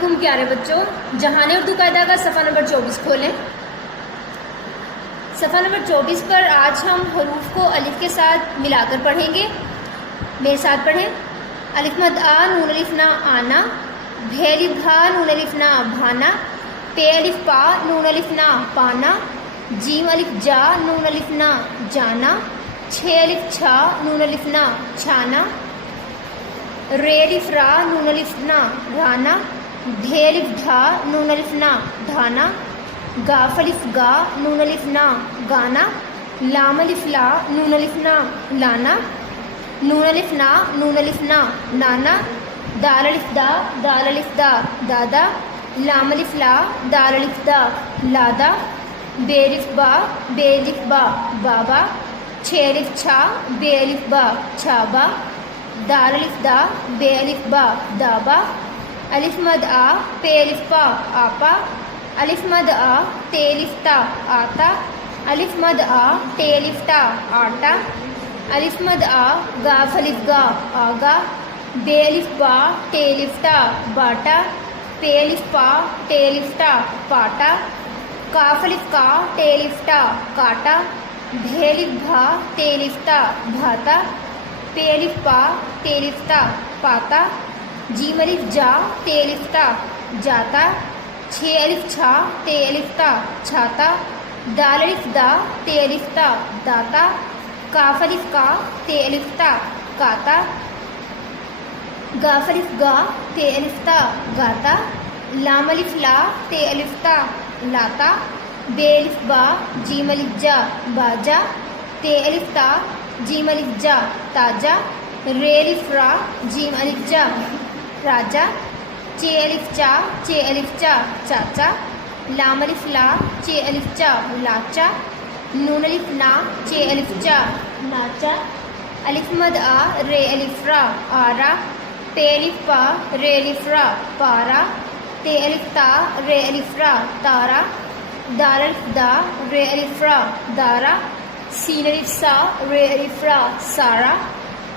علیکم پیارے بچوں. جہان اردو قاعدہ کا صفحہ نمبر 24 کھولیں. صفحہ نمبر 24 پر آج ہم حروف کو الف کے ساتھ ملا کر پڑھیں گے. میرے ساتھ پڑھیں. الف مد آ نون الف نا آنا، بھے الف بھا نون الف نا بھانا، پے الف پا نون الف نا پانا، جیم الف جا نون الف نا جانا، چھ الف چھا نون الف نا چھانا، رے الف را نون الف نا رانا، ڈھے الف ڈھا نون الف نا ڈھانا، گاف الف گا نون الف نا گانا، لام الف لا نون الف نا لانا، نون الف نا نون الف نا نانا، دال الف دا دادا، لام الف لا دال الف دا لادا، بے الف با بابا، چھ الف چھا بے الف با چھابا، دال الف دا بے الف با دابا، الف مد آ پے الف پا آپا، الف مد آ تے الف تا آتا، الف مد آ ٹے الف تا آٹا، الف مد آ گاف الف گا آگا، بے الف با ٹے الف تا باٹا، پے الف پا ٹے الف تا پاٹا، کاف الف کا ٹے الف تا کاٹا، بھے الف بھا ٹے الف تا بھاتا، پے الف پا ٹے الف تا پاتا، جیم الف جا ٹے الف تا جاتا، چھ الف چھا ٹے الف تا چھاتا، دال الف دا ٹے الف تا داتا، کاف الف کا ٹے الف تا کاتا، گاف الف گا ٹے الف تا گاتا، لام الف لا ٹے الف تا لاتا، بے الف با جیم الف جا باجا، تے الف تا جیم الف جا تاجا، رے الف را جیم الف جا راجا، چے الف چا چے الف چا چاچا، لام الف لا چے الف چا لاچا، نون الف نا چے الف چا ناچا، الف مد آ رے الف را آرا، پے الف پا رے الف را پارا، تے الف تا رے الف را تارا، دال الف دا رے الف را دارا، سین الف سا رے الف را سارا،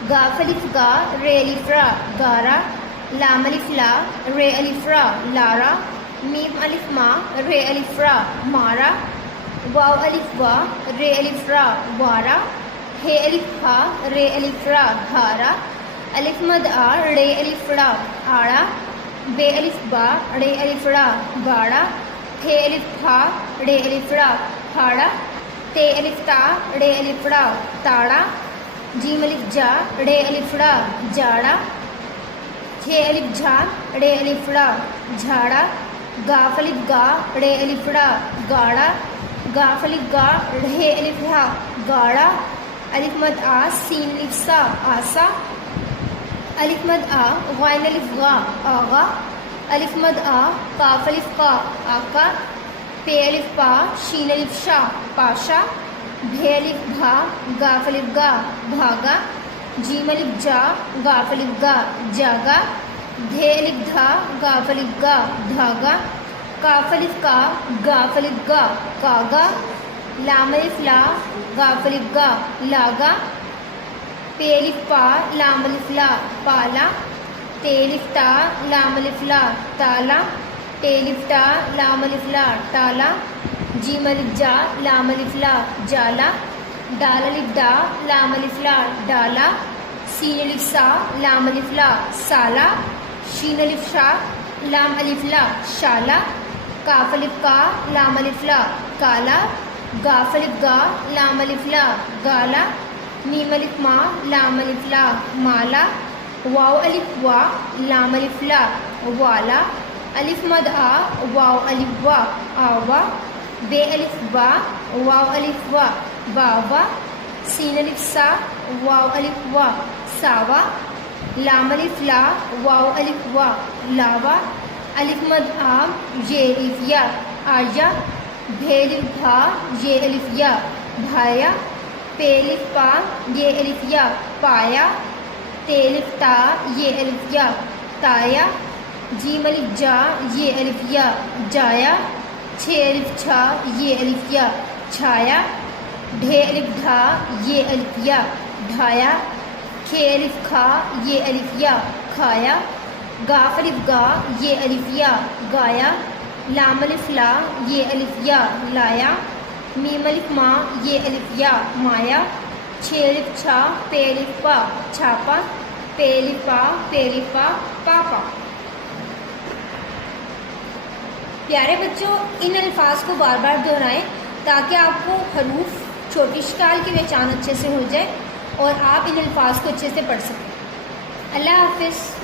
گاف الف گا رے الف را گارا، لام الف لا رے الف را لارا، میم الف ما رے الف را مارا، واو الف وا رے الف را وارا، ہے الف ہا رے الف را ہارا، الف مد آ رے الف را آڑا، بے الف با رے الف را باڑا، تھے الف ہا رے الف را پھاڑا، تے الف تا رے الف را تاڑا، جیم الف جا رے الف را جاڑا، چھ الف جھا رے الف را جھاڑا، گاف الف گا رے الف را گاڑا، گاف الف گا رے الف ہا گاڑا، الف مد آ سین الف سا آسا، الف مد آ غین الف غا آغا، الف مد آ قاف الف قا آقا، پے الف پا شین الف شا پاشا، بھے الف بھا گاف الف گا بھاگا، جیم الف جا گاف الف گا جاگا، دھے الف دھا گاف الف گا دھاگا، کاف الف کا گاف الف گا کاگا، لام الف لا گاف الف گا لاگا، پے الف پا لام الف لا پالا، تے الف تا لام الف لا تالا، ٹے الف تا لام الف لا ٹالا، جیم الف جا لام الف لا جالا، دال الف دا لام الف لا ڈالا، سین الف سا لام الف لا سالا، شین الف شا لام الف لا شالا، کاف الف کا لام الف لا کالا، گاف الف گا لام الف لا گالا، میم الف ما لام الف لا مالا، واو الف وا لام الف لا والا، الف مد آ واو الف وا آوا، بے الف با واو الف وا باوا، سین الف سا واو الف وا ساوا، لام الف لا واو الف وا لاوا، الف مد آ یہ الف یا آیا، بھے الف بھا یہ الف یا بھایا، پے الف پا یہ الف یا پایا، تے الف تا یہ الف یا تایا، جیم الف جا یہ الف یا جایا، چھ الف چھا یہ الف یا چھایا، ڈھے الف ڈھا یہ الف یا ڈھایا، کھے الف کھا یہ الف یا کھایا، گاف الف گا یہ الف یا گایا، لام الف لا یہ الف یا لایا، میم الف ما یہ الف یا مایا، چھ الف چھا پے الف پا چھاپا، پے الف پا پاپا۔ پیارے بچوں، ان الفاظ کو بار بار دہرائیں تاکہ آپ کو حروف چھوٹی شکال کی پہچان اچھے سے ہو جائے اور آپ ان الفاظ کو اچھے سے پڑھ سکیں۔ اللہ حافظ۔